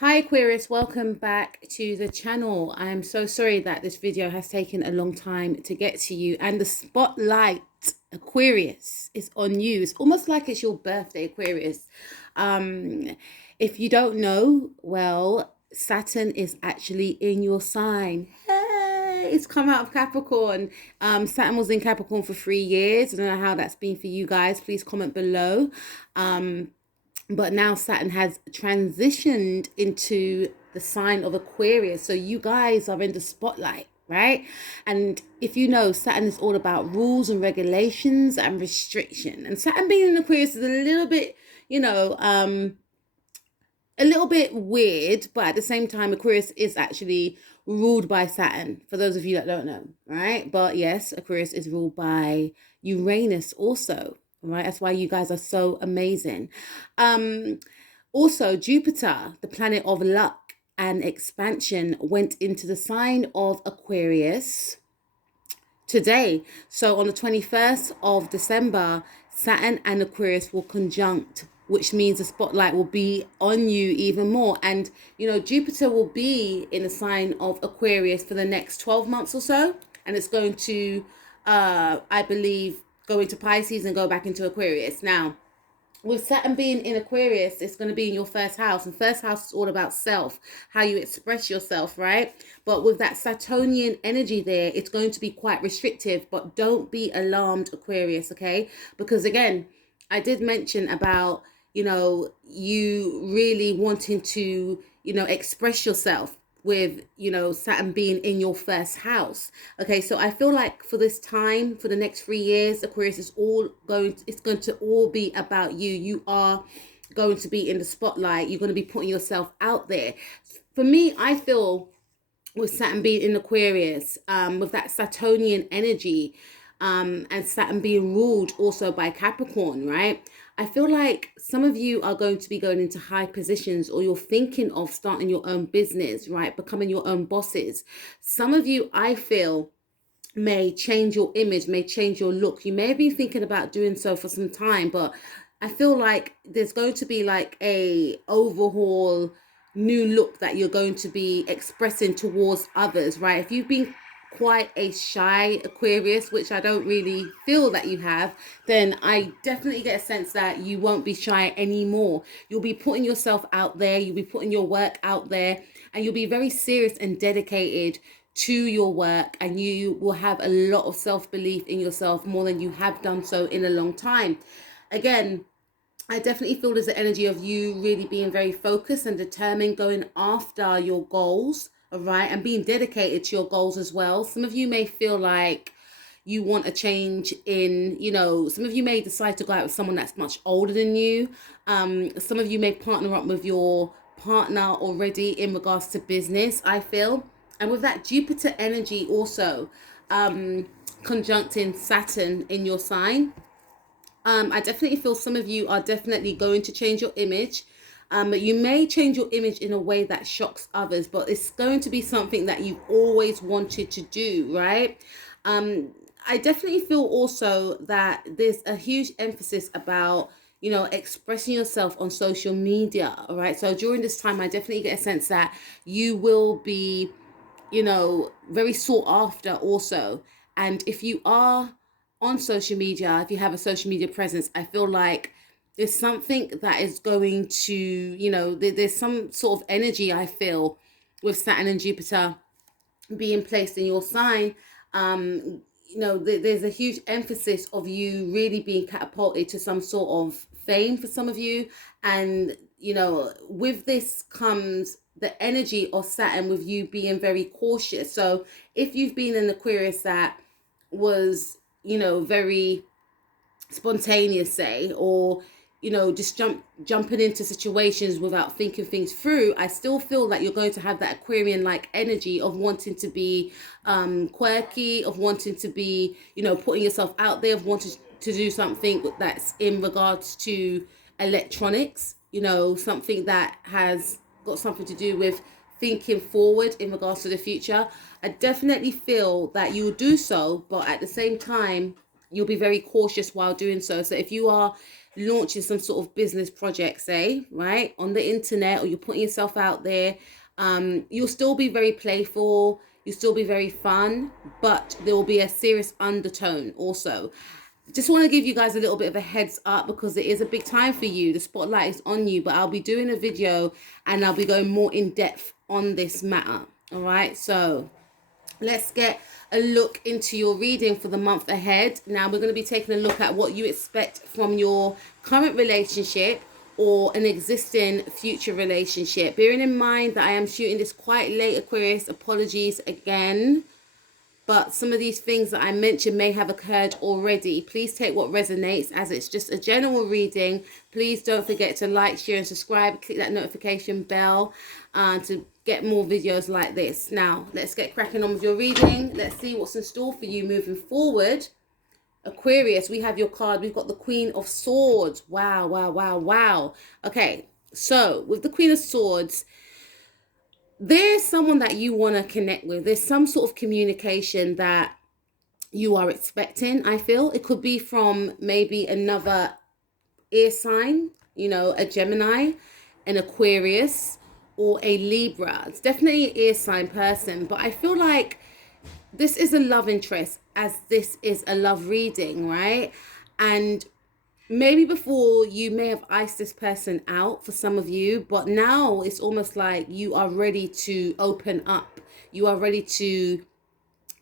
Hi Aquarius, welcome back to the channel. I'm so sorry that this video has taken a long time to get to you, and the spotlight, Aquarius, is on you. It's almost like it's your birthday, Aquarius. If you don't know, well, Saturn is actually in your sign. Hey, it's come out of Capricorn. Saturn was in Capricorn for 3 years. I don't know how that's been for you guys. Please comment below. But now Saturn has transitioned into the sign of Aquarius. So you guys are in the spotlight, right? And if you know, Saturn is all about rules and regulations and restriction. And Saturn being in Aquarius is a little bit weird, but at the same time, Aquarius is actually ruled by Saturn, for those of you that don't know, right? But yes, Aquarius is ruled by Uranus also, right? That's why you guys are so amazing. Also, Jupiter, the planet of luck and expansion, went into the sign of Aquarius today. So on the 21st of December, Saturn and Aquarius will conjunct, which means the spotlight will be on you even more. And, Jupiter will be in the sign of Aquarius for the next 12 months or so. And it's going to, I believe, go into Pisces and go back into Aquarius. Now, with Saturn being in Aquarius, it's going to be in your first house. And first house is all about self, how you express yourself, right? But with that Saturnian energy there, it's going to be quite restrictive. But don't be alarmed, Aquarius, okay? Because again, I did mention about, you really wanting to, express yourself with, Saturn being in your first house. Okay, so I feel like for this time, for the next 3 years, Aquarius is it's going to all be about you. You are going to be in the spotlight. You're going to be putting yourself out there. For me, I feel with Saturn being in Aquarius, with that Saturnian energy, and Saturn being ruled also by Capricorn, right? I feel like some of you are going to be going into high positions, or you're thinking of starting your own business, right? Becoming your own bosses. Some of you, I feel, may change your image, may change your look. You may be thinking about doing so for some time, but I feel like there's going to be like a overhaul, new look that you're going to be expressing towards others, right? If you've been quite a shy Aquarius, which I don't really feel that you have, then I definitely get a sense that you won't be shy anymore. You'll be putting yourself out there, you'll be putting your work out there, and you'll be very serious and dedicated to your work, and you will have a lot of self-belief in yourself, more than you have done so in a long time. Again, I definitely feel there's the energy of you really being very focused and determined, going after your goals, all right, and being dedicated to your goals as well. Some of you may feel like you want a change in, some of you may decide to go out with someone that's much older than you. Some of you may partner up with your partner already in regards to business, I feel. And with that Jupiter energy also conjuncting Saturn in your sign, I definitely feel some of you are definitely going to change your image. You may change your image in a way that shocks others, but it's going to be something that you've always wanted to do, right? I definitely feel also that there's a huge emphasis about, expressing yourself on social media, all right? So during this time, I definitely get a sense that you will be, very sought after also. And if you are on social media, if you have a social media presence, I feel like there's something that is going to, there's some sort of energy I feel with Saturn and Jupiter being placed in your sign. There's a huge emphasis of you really being catapulted to some sort of fame for some of you. And, with this comes the energy of Saturn with you being very cautious. So if you've been an Aquarius that was, very spontaneous, say, or just jumping into situations without thinking things through, I still feel that you're going to have that Aquarian like energy of wanting to be quirky, of wanting to be, putting yourself out there, of wanting to do something that's in regards to electronics, something that has got something to do with thinking forward in regards to the future. I definitely feel that you will do so, but at the same time, you'll be very cautious while doing so. So if you are launching some sort of business project, say, right, on the internet, or you're putting yourself out there. You'll still be very playful, you'll still be very fun, but there will be a serious undertone also. Just want to give you guys a little bit of a heads up, because it is a big time for you. The spotlight is on you, but I'll be doing a video and I'll be going more in depth on this matter. All right, so let's get a look into your reading for the month ahead. Now we're going to be taking a look at what you expect from your current relationship or an existing future relationship. Bearing in mind that I am shooting this quite late, Aquarius, apologies again, but some of these things that I mentioned may have occurred already. Please take what resonates, as it's just a general reading. Please don't forget to like, share and subscribe. Click that notification bell to get more videos like this. Now, let's get cracking on with your reading. Let's see what's in store for you moving forward. Aquarius, we have your card. We've got the Queen of Swords. Wow, wow, wow, wow. Okay, so with the Queen of Swords, there's someone that you want to connect with. There's some sort of communication that you are expecting, I feel. It could be from maybe another air sign, you know, a Gemini, an Aquarius, or a Libra. It's definitely an air sign person, but I feel like this is a love interest, as this is a love reading, right? And maybe before you may have iced this person out for some of you, but now it's almost like you are ready to open up. You are ready to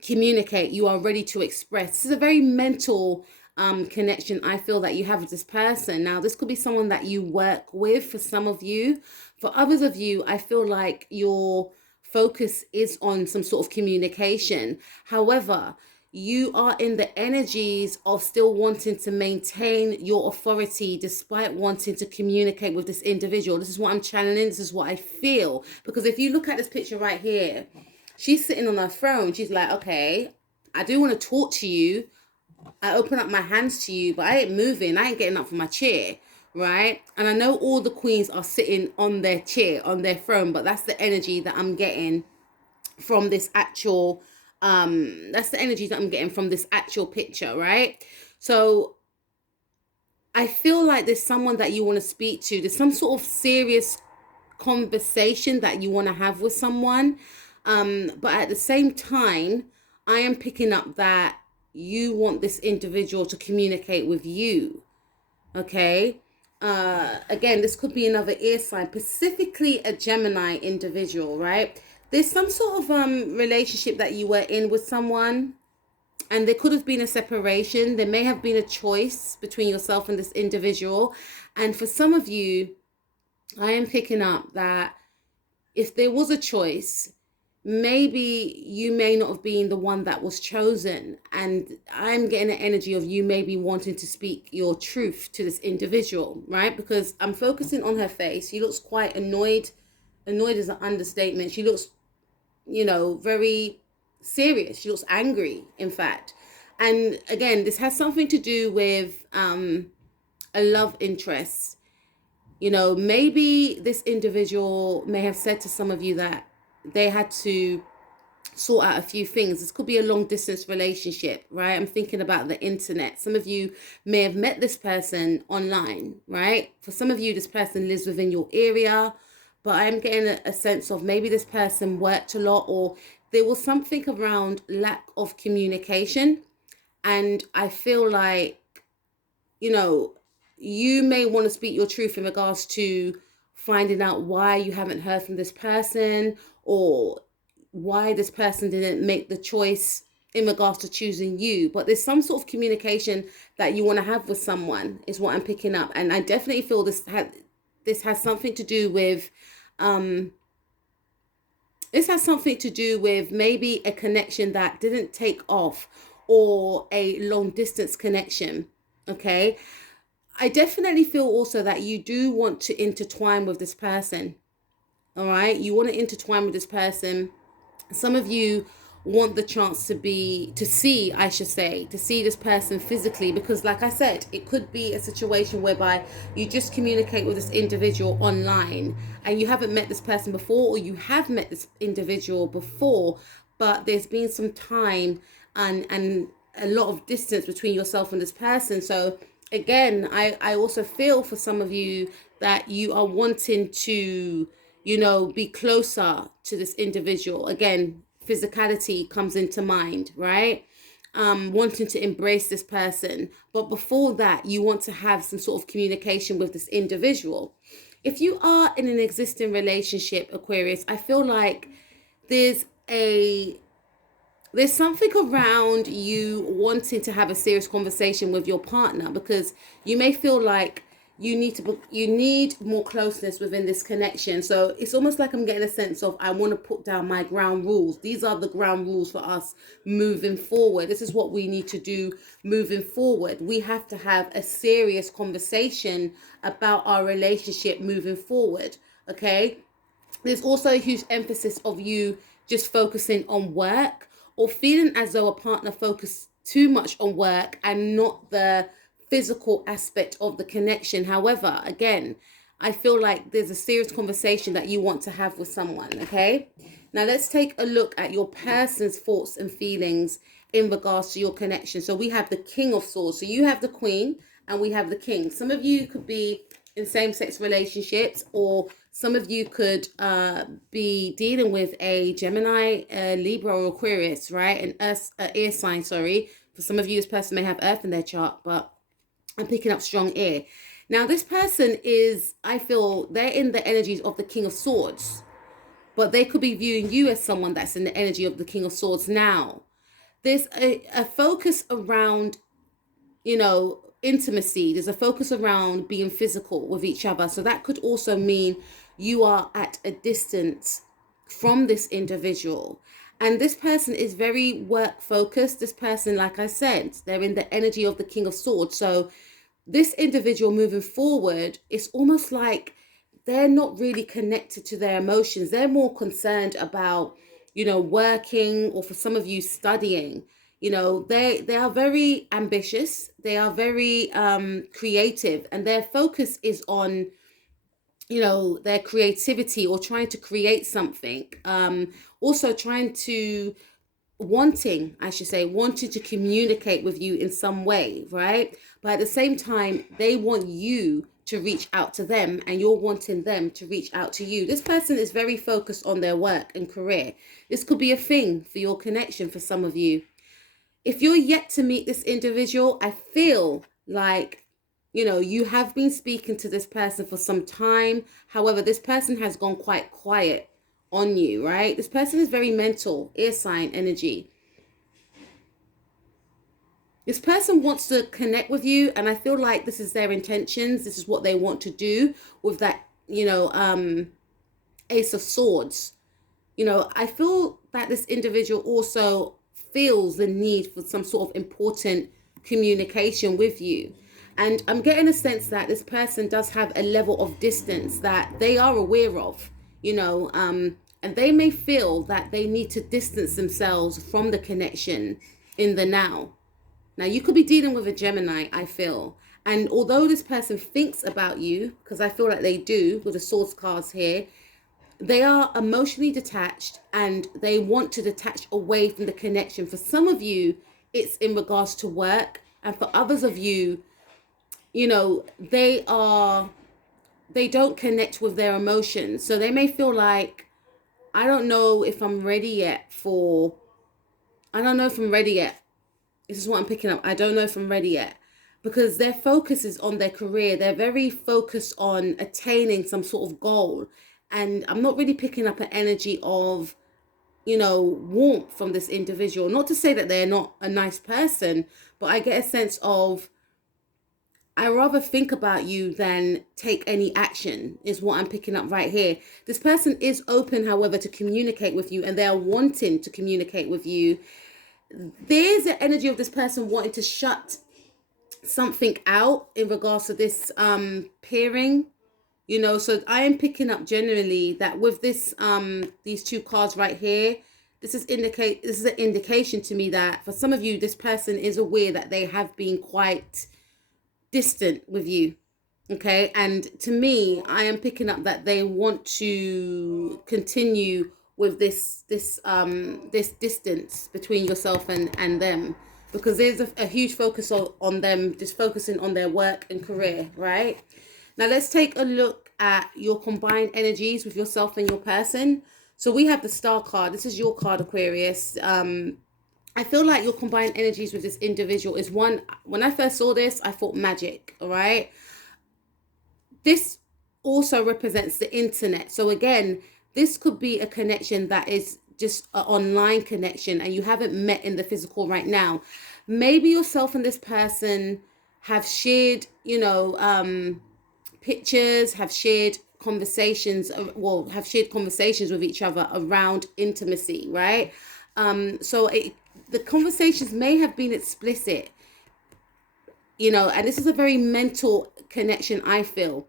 communicate. You are ready to express. This is a very mental connection I feel that you have with this person. Now, this could be someone that you work with for some of you. For others of you, I feel like your focus is on some sort of communication. However, you are in the energies of still wanting to maintain your authority despite wanting to communicate with this individual. This is what I'm channeling. This is what I feel. Because if you look at this picture right here, she's sitting on her throne. She's like, okay, I do want to talk to you. I open up my hands to you, but I ain't moving. I ain't getting up from my chair, right? And I know all the queens are sitting on their chair, on their throne, but that's the energy that I'm getting from this actual that's the energy that I'm getting from this actual picture, right? So I feel like there's someone that you want to speak to. There's some sort of serious conversation that you want to have with someone, but at the same time, I am picking up that you want this individual to communicate with you. Okay, again, this could be another air sign, specifically a Gemini individual, right? There's some sort of relationship that you were in with someone, and there could have been a separation. There may have been a choice between yourself and this individual. And for some of you, I am picking up that if there was a choice, maybe you may not have been the one that was chosen. And I'm getting an energy of you maybe wanting to speak your truth to this individual, right? Because I'm focusing on her face. She looks quite annoyed. Annoyed is an understatement. She looks, you know, very serious. She looks angry, in fact. And again, this has something to do with a love interest. You know, maybe this individual may have said to some of you that they had to sort out a few things. This could be a long distance relationship, right? I'm thinking about the internet. Some of you may have met this person online, right? For some of you, this person lives within your area, but I'm getting a sense of maybe this person worked a lot, or there was something around lack of communication. And I feel like, you know, you may want to speak your truth in regards to finding out why you haven't heard from this person, or why this person didn't make the choice in regards to choosing you. But there's some sort of communication that you want to have with someone, is what I'm picking up. And I definitely feel this has something to do with maybe a connection that didn't take off, or a long distance connection. Okay, I definitely feel also that you do want to intertwine with this person. All right, you want to intertwine with this person. Some of you want the chance to see this person physically, because like I said, it could be a situation whereby you just communicate with this individual online and you haven't met this person before, or you have met this individual before, but there's been some time and a lot of distance between yourself and this person. So again, I also feel for some of you that you are wanting to, be closer to this individual. Again, physicality comes into mind, right? Wanting to embrace this person. But before that, you want to have some sort of communication with this individual. If you are in an existing relationship, Aquarius, I feel like there's a there's something around you wanting to have a serious conversation with your partner, because you may feel like you need more closeness within this connection. So it's almost like I'm getting a sense of, I want to put down my ground rules. These are the ground rules for us moving forward. This is what we need to do moving forward. We have to have a serious conversation about our relationship moving forward. Okay, there's also a huge emphasis of you just focusing on work, or feeling as though a partner focused too much on work and not the physical aspect of the connection. However, again, I feel like there's a serious conversation that you want to have with someone. Okay, now let's take a look at your person's thoughts and feelings in regards to your connection. So we have the King of Swords. So you have the Queen and we have the King. Some of you could be in same-sex relationships, or some of you could be dealing with a Gemini, Libra, or Aquarius, right? An air sign, sorry. For some of you, this person may have Earth in their chart, but I'm picking up strong air. Now, this person is, I feel, they're in the energies of the King of Swords, but they could be viewing you as someone that's in the energy of the King of Swords now. There's a focus around, intimacy. There's a focus around being physical with each other. So that could also mean you are at a distance from this individual. And this person is very work focused. This person, like I said, they're in the energy of the King of Swords. So this individual moving forward, it's almost like they're not really connected to their emotions. They're more concerned about, working, or for some of you, studying. They are very ambitious. They are very creative, and their focus is on, their creativity, or trying to create something. Also trying to, wanting to communicate with you in some way, right? But at the same time, they want you to reach out to them, and you're wanting them to reach out to you. This person is very focused on their work and career. This could be a thing for your connection for some of you. If you're yet to meet this individual, I feel like, you have been speaking to this person for some time. However, this person has gone quite quiet on you, right? This person is very mental, air sign energy. This person wants to connect with you, and I feel like this is their intentions. This is what they want to do with that, Ace of Swords. I feel that this individual also feels the need for some sort of important communication with you. And I'm getting a sense that this person does have a level of distance that they are aware of, and they may feel that they need to distance themselves from the connection in the now. Now, you could be dealing with a Gemini, I feel. And although this person thinks about you, because I feel like they do with the Swords cards here, they are emotionally detached, and they want to detach away from the connection. For some of you, it's in regards to work. And for others of you, they don't connect with their emotions. So they may feel like, I don't know if I'm ready yet. This is what I'm picking up. I don't know if I'm ready yet. Because their focus is on their career. They're very focused on attaining some sort of goal. And I'm not really picking up an energy of, warmth from this individual. Not to say that they're not a nice person, but I get a sense of, I rather think about you than take any action, is what I'm picking up right here. This person is open, however, to communicate with you, and they are wanting to communicate with you. There's the energy of this person wanting to shut something out in regards to this pairing. So I am picking up generally that with this these two cards right here, this is an indication to me that for some of you, this person is aware that they have been quite distant with you. Okay, and to me, I am picking up that they want to continue with this distance between yourself and them. because there's a huge focus on them just focusing on their work and career, right? Now let's take a look at your combined energies with yourself and your person. So we have the Star card. This is your card, Aquarius. I feel like your combined energies with this individual is one. When I first saw this, I thought magic, all right? This also represents the internet. So again, this could be a connection that is just an online connection and you haven't met in the physical right now. Maybe yourself and this person have shared, pictures, have shared conversations, have shared conversations with each other around intimacy, right? The conversations may have been explicit, and this is a very mental connection, I feel,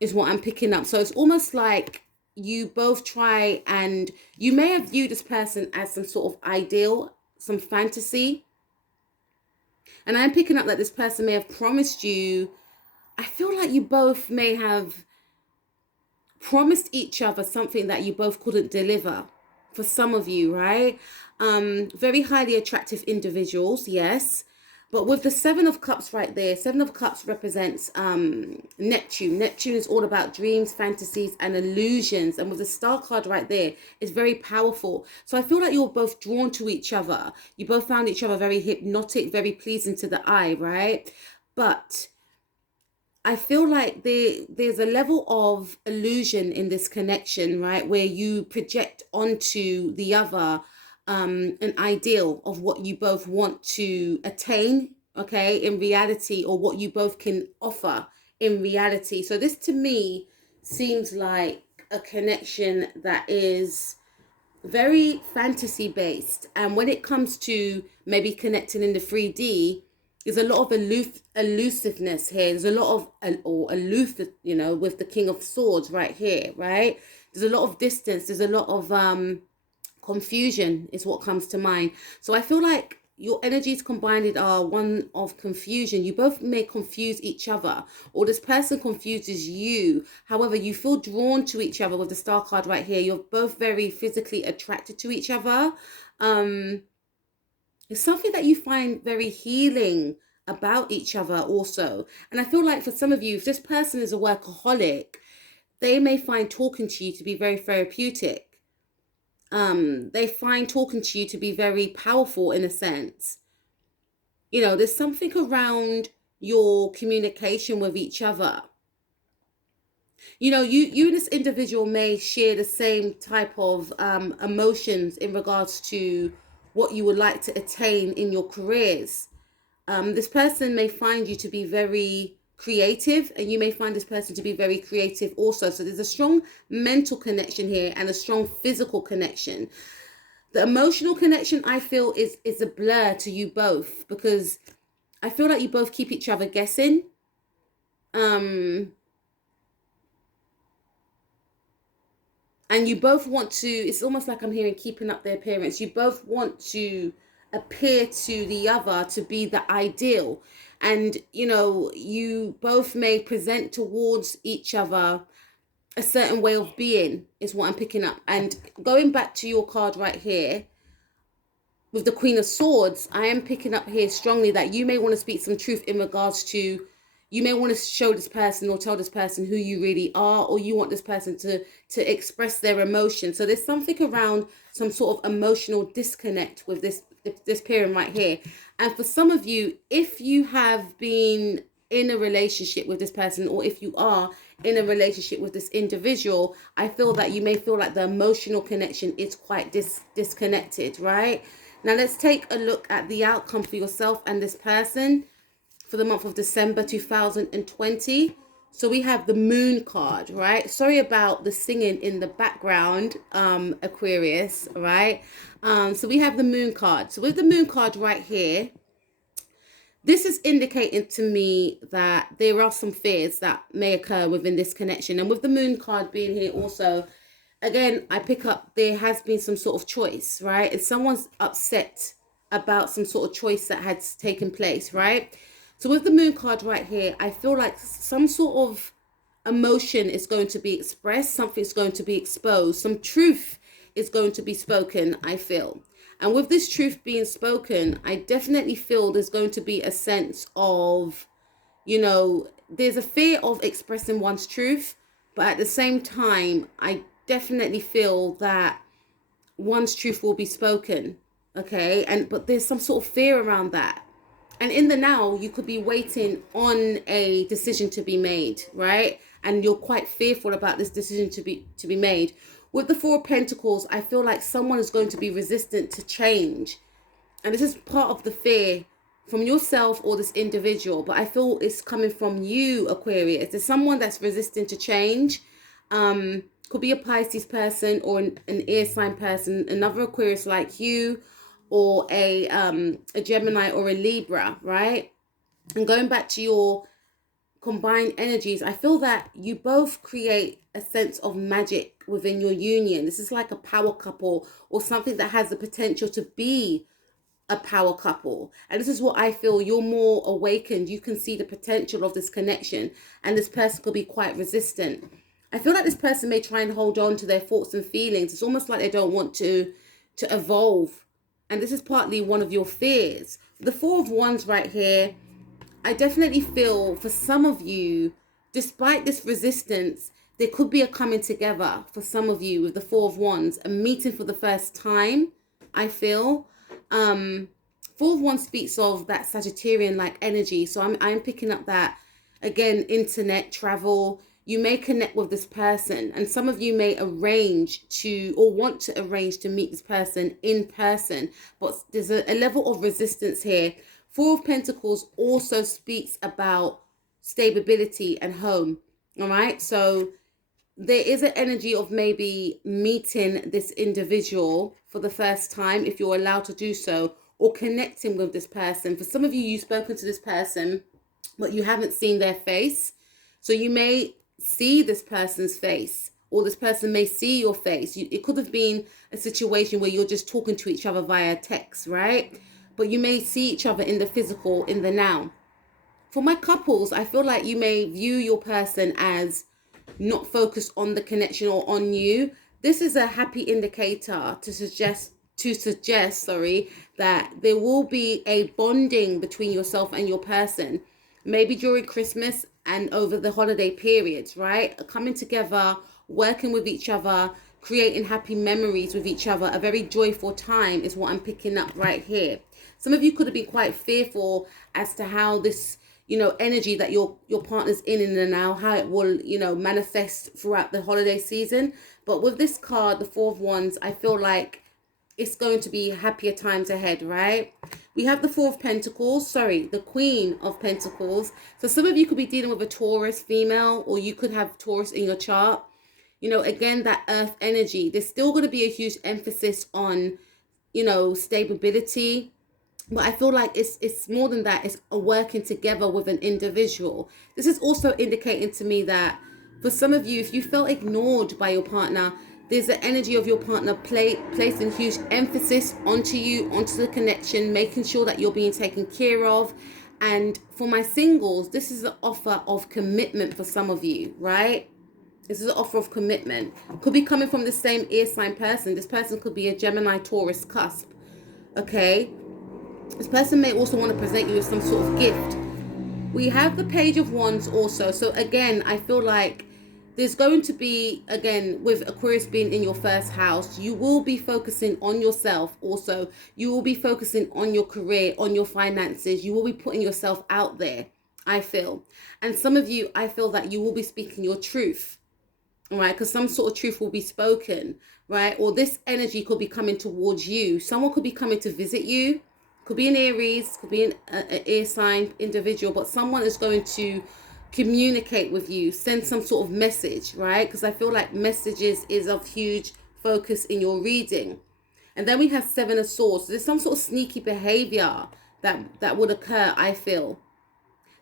is what I'm picking up. So it's almost like you both try, and you may have viewed this person as some sort of ideal, some fantasy. And I'm picking up that this person may have promised you, I feel like you both may have promised each other something that you both couldn't deliver. For some of you, right? Very highly attractive individuals, yes. But with the Seven of Cups right there, Seven of Cups represents Neptune. Neptune is all about dreams, fantasies, and illusions. And with the Star card right there, it's very powerful. So I feel like you're both drawn to each other. You both found each other very hypnotic, very pleasing to the eye, right? But I feel like there's a level of illusion in this connection, right? Where you project onto the other an ideal of what you both want to attain, okay, in reality, or what you both can offer in reality. So this to me seems like a connection that is very fantasy based. And when it comes to maybe connecting in the 3D, there's a lot of elusiveness here. There's a lot of aloof, with the King of Swords right here, right? There's a lot of distance. There's a lot of confusion is what comes to mind. So I feel like your energies combined are one of confusion. You both may confuse each other, or this person confuses you. However, you feel drawn to each other with the Star card right here. You're both very physically attracted to each other. It's something that you find very healing about each other also. And I feel like for some of you, if this person is a workaholic, they may find talking to you to be very therapeutic. They find talking to you to be very powerful in a sense. There's something around your communication with each other. You and this individual may share the same type of emotions in regards to what you would like to attain in your careers. This person may find you to be very creative, and you may find this person to be very creative also. So there's a strong mental connection here and a strong physical connection. The emotional connection, I feel, is a blur to you both, because I feel like you both keep each other guessing. And you both want to, it's almost like I'm hearing keeping up the appearance. You both want to appear to the other to be the ideal. And, you both may present towards each other a certain way of being, is what I'm picking up. And going back to your card right here, with the Queen of Swords, I am picking up here strongly that you may want to speak some truth in regards to, you may want to show this person or tell this person who you really are, or you want this person to express their emotions. So there's something around some sort of emotional disconnect with this pairing right here. And for some of you, if you have been in a relationship with this person, or if you are in a relationship with this individual, I feel that you may feel like the emotional connection is quite disconnected, right? Now let's take a look at the outcome for yourself and this person for the month of December 2020. So we have the Moon card, right? Sorry about the singing in the background, Aquarius, right? So we have the Moon card. So with the Moon card right here, this is indicating to me that there are some fears that may occur within this connection. And with the Moon card being here also, again, I pick up there has been some sort of choice, right? If someone's upset about some sort of choice that has taken place, right? So with the Moon card right here, I feel like some sort of emotion is going to be expressed, something's going to be exposed, some truth is going to be spoken, I feel. And with this truth being spoken, I definitely feel there's going to be a sense of, there's a fear of expressing one's truth, but at the same time, I definitely feel that one's truth will be spoken. Okay. But there's some sort of fear around that. And in the now, you could be waiting on a decision to be made, right? And you're quite fearful about this decision to be made. With the Four of Pentacles, I feel like someone is going to be resistant to change. And this is part of the fear from yourself or this individual. But I feel it's coming from you, Aquarius. There's someone that's resistant to change. Could be a Pisces person or an air sign person, another Aquarius like you, or a Gemini or a Libra, right? And going back to your combined energies, I feel that you both create a sense of magic within your union. This is like a power couple or something that has the potential to be a power couple. And this is what I feel, you're more awakened. You can see the potential of this connection, and this person could be quite resistant. I feel like this person may try and hold on to their thoughts and feelings. It's almost like they don't want to evolve. And this is partly one of your fears. The Four of Wands right here, I definitely feel for some of you, despite this resistance, there could be a coming together for some of you with the Four of Wands, a meeting for the first time, I feel. Four of Wands speaks of that Sagittarian-like energy. So I'm picking up that, again, internet, travel. You may connect with this person, and some of you may arrange to or want to arrange to meet this person in person, but there's a level of resistance here. Four of Pentacles also speaks about stability and home. All right. So there is an energy of maybe meeting this individual for the first time, if you're allowed to do so, or connecting with this person. For some of you, you've spoken to this person, but you haven't seen their face. So you may see this person's face, or this person may see your face. It could have been a situation where you're just talking to each other via text, right? But you may see each other in the physical, in the now. For my couples, I feel like you may view your person as not focused on the connection or on you. This is a happy indicator to suggest that there will be a bonding between yourself and your person, maybe during Christmas and over the holiday periods, right? Coming together, working with each other, creating happy memories with each other. A very joyful time is what I'm picking up right here. Some of you could have been quite fearful as to how this, energy that your partner's in the now, how it will, manifest throughout the holiday season. But with this card, the Four of Wands, I feel like it's going to be happier times ahead, right? We have the the Queen of Pentacles. So some of you could be dealing with a Taurus female, or you could have Taurus in your chart. Again, that earth energy. There's still going to be a huge emphasis on, stability. But I feel like it's more than that. It's a working together with an individual. This is also indicating to me that for some of you, if you felt ignored by your partner, there's the energy of your partner placing huge emphasis onto you, onto the connection, making sure that you're being taken care of. And for my singles, this is an offer of commitment for some of you, right? This is an offer of commitment. Could be coming from the same air sign person. This person could be a Gemini, Taurus cusp, okay? This person may also want to present you with some sort of gift. We have the Page of Wands also. So again, I feel like there's going to be, again, with Aquarius being in your first house, you will be focusing on yourself also. You will be focusing on your career, on your finances. You will be putting yourself out there, I feel. And some of you, I feel that you will be speaking your truth, all right? Because some sort of truth will be spoken, right? Or this energy could be coming towards you. Someone could be coming to visit you. Could be an Aries, could be an air sign individual, but someone is going to communicate with you, send some sort of message, right? Because I feel like messages is of huge focus in your reading. And then we have Seven of Swords. So there's some sort of sneaky behavior that would occur, I feel.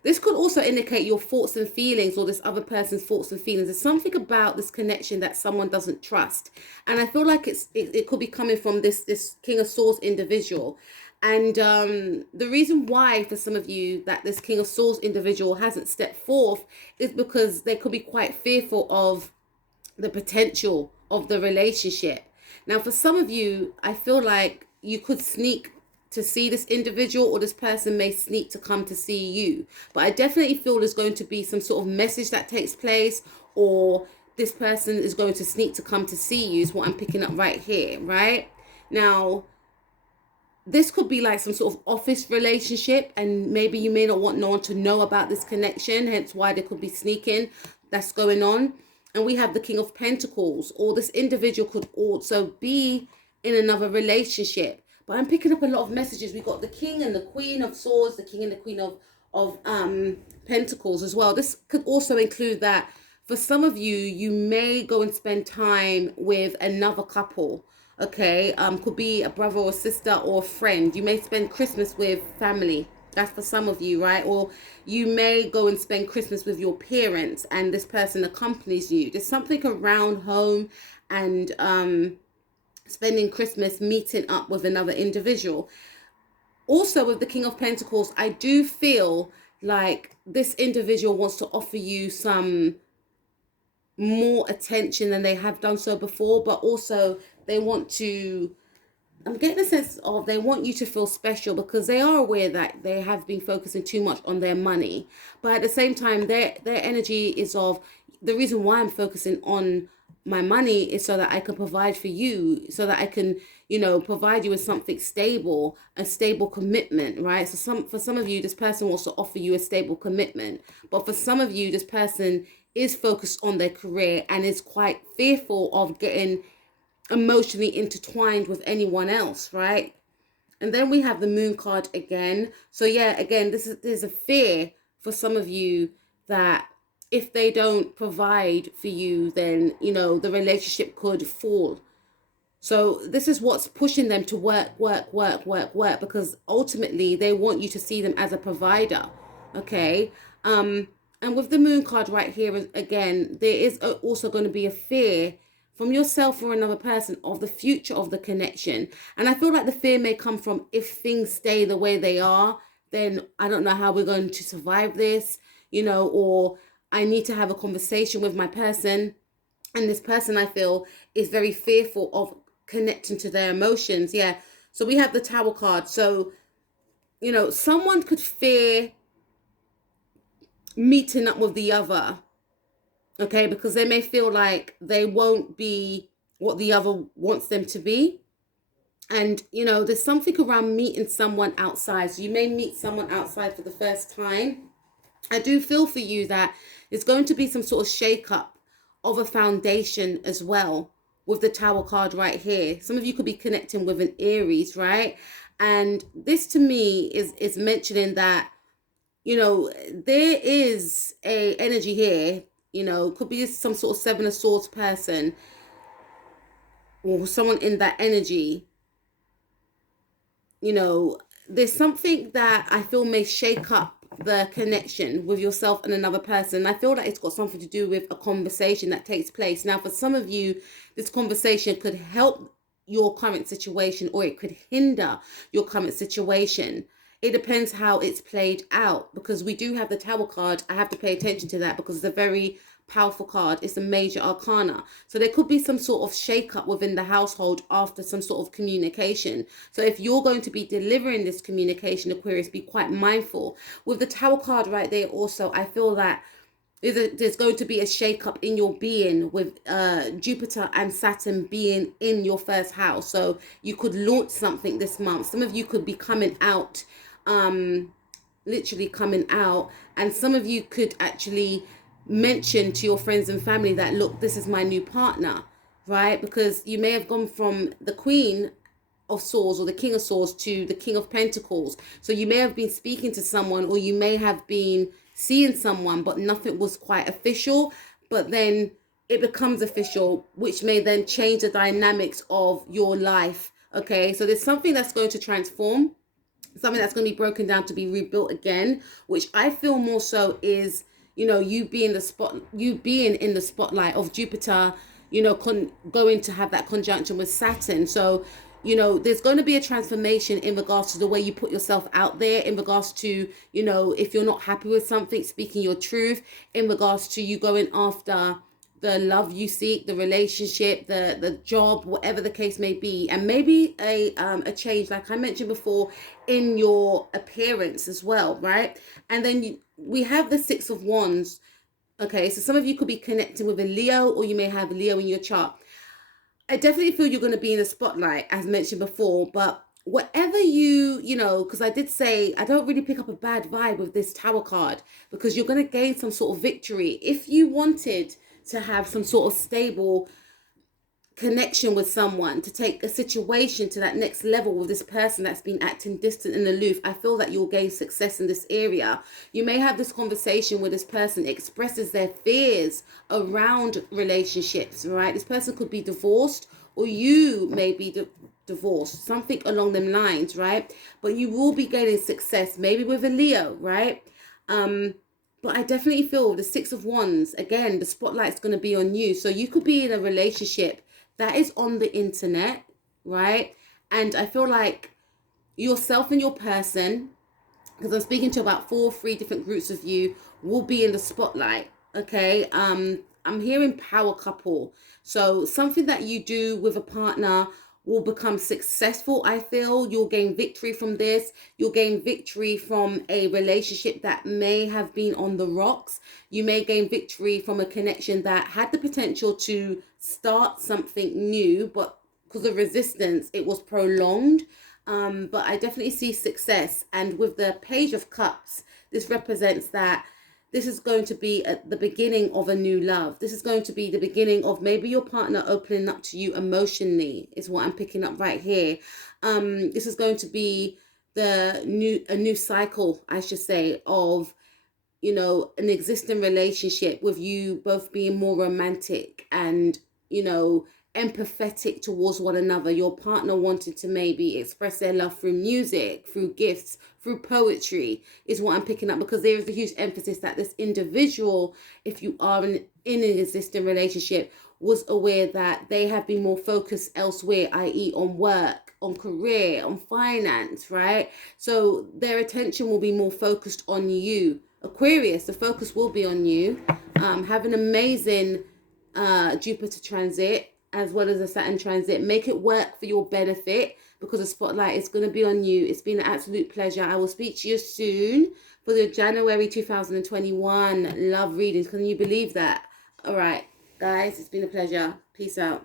This could also indicate your thoughts and feelings, or this other person's thoughts and feelings. There's something about this connection that someone doesn't trust. And I feel like it could be coming from this King of Swords individual. And the reason why for some of you that this King of Swords individual hasn't stepped forth is because they could be quite fearful of the potential of the relationship. Now, for some of you, I feel like you could sneak to see this individual, or this person may sneak to come to see you. But I definitely feel there's going to be some sort of message that takes place, or this person is going to sneak to come to see you, is what I'm picking up right here, right? Now, this could be like some sort of office relationship, and maybe you may not want no one to know about this connection, hence why there could be sneaking that's going on. And we have the King of Pentacles, or this individual could also be in another relationship. But I'm picking up a lot of messages. We got the King and the Queen of Swords, the King and the Queen of Pentacles as well. This could also include that for some of you, you may go and spend time with another couple. Okay, could be a brother or sister or a friend. You may spend Christmas with family. That's for some of you, right? Or you may go and spend Christmas with your parents, and this person accompanies you. There's something around home and spending Christmas meeting up with another individual. Also, with the King of Pentacles, I do feel like this individual wants to offer you some more attention than they have done so before, but also they want to, I'm getting a sense of they want you to feel special, because they are aware that they have been focusing too much on their money. But at the same time, their energy is of, the reason why I'm focusing on my money is so that I can provide for you, so that I can, you know, provide you with something stable, a stable commitment, right? So for some of you, this person wants to offer you a stable commitment. But for some of you, this person is focused on their career and is quite fearful of getting emotionally intertwined with anyone else, right? And then we have the Moon card again. So yeah, again, there's a fear for some of you that if they don't provide for you, then, you know, the relationship could fall. So this is what's pushing them to work, because ultimately they want you to see them as a provider. Okay. And with the Moon card right here, again, there is also going to be a fear from yourself or another person of the future of the connection. And I feel like the fear may come from, if things stay the way they are, then I don't know how we're going to survive this, you know, or I need to have a conversation with my person. And this person, I feel, is very fearful of connecting to their emotions. Yeah. So we have the Tower card. So, you know, someone could fear meeting up with the other. Okay, because they may feel like they won't be what the other wants them to be. And, you know, there's something around meeting someone outside. So you may meet someone outside for the first time. I do feel for you that there's going to be some sort of shake-up of a foundation as well with the Tower card right here. Some of you could be connecting with an Aries, right? And this to me is mentioning that, you know, there is a energy here. You know, could be some sort of Seven of Swords person or someone in that energy. You know, there's something that I feel may shake up the connection with yourself and another person. I feel that it's got something to do with a conversation that takes place. Now, for some of you, this conversation could help your current situation, or it could hinder your current situation. It depends how it's played out, because we do have the Tower card. I have to pay attention to that because it's a very powerful card. It's a major arcana. So there could be some sort of shake-up within the household after some sort of communication. So if you're going to be delivering this communication, Aquarius, be quite mindful. With the Tower card right there also, I feel that there's going to be a shake-up in your being with Jupiter and Saturn being in your first house. So you could launch something this month. Some of you could be coming out, literally coming out. And some of you could actually mention to your friends and family that, look, this is my new partner, right? Because you may have gone from the Queen of Swords or the King of Swords to the King of Pentacles. So you may have been speaking to someone, or you may have been seeing someone, but nothing was quite official. But then it becomes official, which may then change the dynamics of your life. Okay, so there's something that's going to transform, something that's going to be broken down to be rebuilt again, which I feel more so is, you know, you being in the spotlight of Jupiter, you know, going to have that conjunction with Saturn. So, you know, there's going to be a transformation in regards to the way you put yourself out there, in regards to, you know, if you're not happy with something, speaking your truth, in regards to you going after the love you seek, the relationship, the job, whatever the case may be, and maybe a change, like I mentioned before, in your appearance as well, right? And then we have the Six of Wands. Okay, so some of you could be connecting with a Leo, or you may have Leo in your chart. I definitely feel you're going to be in the spotlight, as mentioned before, but whatever you know, because I did say I don't really pick up a bad vibe with this Tower card, because you're going to gain some sort of victory. If you wanted to have some sort of stable connection with someone, to take a situation to that next level with this person that's been acting distant and aloof, I feel that you'll gain success in this area. You may have this conversation where this person expresses their fears around relationships, right? This person could be divorced, or you may be divorced, something along them lines, right? But you will be gaining success, maybe with a Leo, right? But I definitely feel the Six of Wands, again, the spotlight's going to be on you. So you could be in a relationship that is on the internet, right? And I feel like yourself and your person, because I'm speaking to about 3 different groups of you, will be in the spotlight, okay? I'm hearing power couple. So something that you do with a partner will become successful. I feel you'll gain victory from this. You'll gain victory from a relationship that may have been on the rocks. You may gain victory from a connection that had the potential to start something new, but because of resistance, it was prolonged. But I definitely see success. And with the Page of Cups, this represents that this is going to be at the beginning of a new love. This is going to be the beginning of maybe your partner opening up to you emotionally, is what I'm picking up right here. This is going to be a new cycle, I should say, of, you know, an existing relationship with you both being more romantic and, you know, empathetic towards one another. Your partner wanted to maybe express their love through music, through gifts, through poetry, is what I'm picking up, because there is a huge emphasis that this individual, if you are in an existing relationship, was aware that they have been more focused elsewhere, i.e. on work, on career, on finance, right? So their attention will be more focused on you. Aquarius, the focus will be on you. Have an amazing Jupiter transit, as well as a Saturn transit. Make it work for your benefit, because the spotlight is going to be on you. It's been an absolute pleasure. I will speak to you soon for the January 2021 love readings. Can you believe that? All right, guys, it's been a pleasure. Peace out.